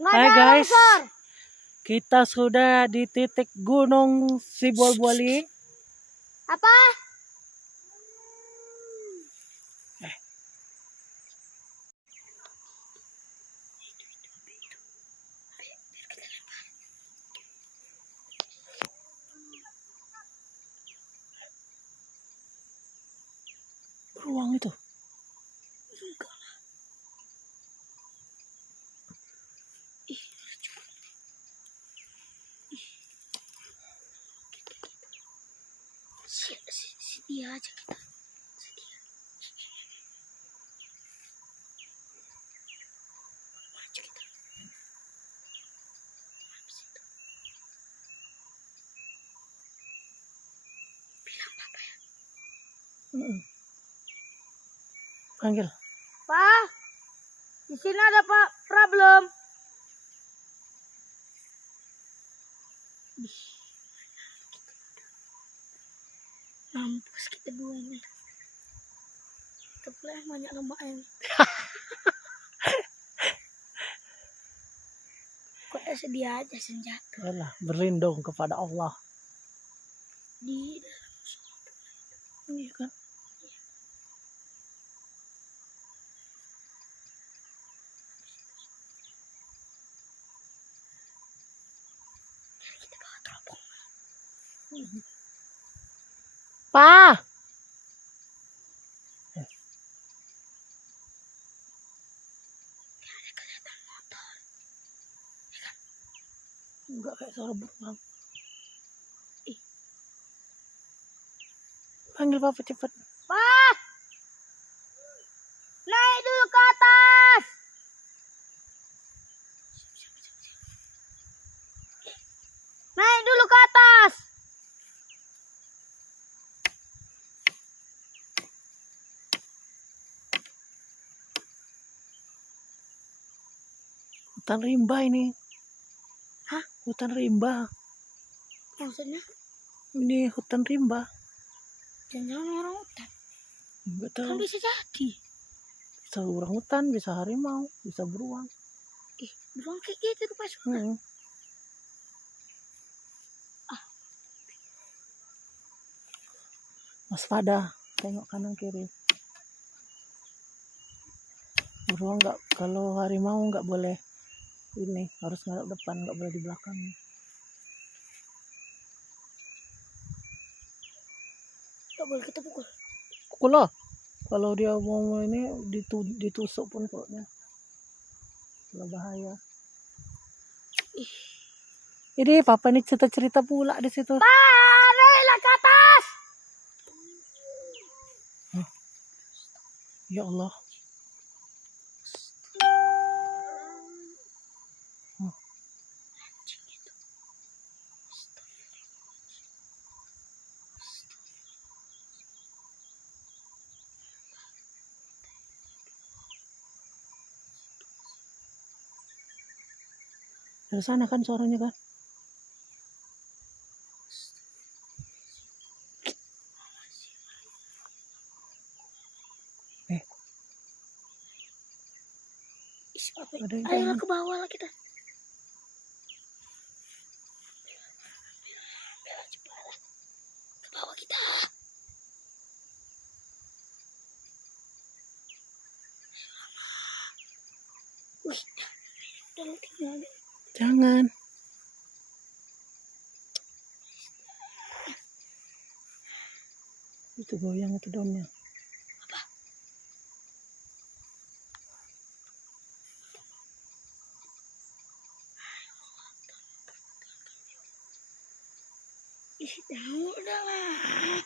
Nggak Hai ada guys, longsor. kita sudah di titik Gunung Sibolbolli. Apa? Beruang itu. Dia aja kita. Bilang papa ya. Panggil. Pak, di sini ada problem. Mampus kita dua ini. Kebelah banyak lemak ini. Kok sedia aja senjata. Alah, berlindung kepada Allah. Di dalam surga. Iya kan? Kita bawa teropong. Pa. Ada kelihatan motor. Enggak kayak suara beruang. Panggil papa cepet. Pak, naik dulu ke atas. Naik dulu ke atas. Hutan rimba ini. Hah? Hutan rimba. Maksudnya? Ini hutan rimba. Jangan-jangan orang hutan. Enggak Kan tahu. bisa jadi. Bisa orang hutan, bisa harimau, bisa beruang. Beruang kayak gitu rupanya. Waspada, tengok kanan kiri. Beruang nggak, kalau harimau nggak boleh ini, harus ngadep depan, nggak boleh di belakang. Gak boleh kita pukul. Pukul lah, kalau dia mau ini ditusuk pun perutnya, kalau bahaya. Ini papa ini cerita-cerita pula di situ. Naiklah ke atas. Ya Allah. Dari sana kan suaranya kan? Ada yang Ayolah ke bawah lah kita. Ke bawah kita. Wih, udah tinggal. Jangan. Itu goyang itu daunnya. Apa? Ih, udah lah.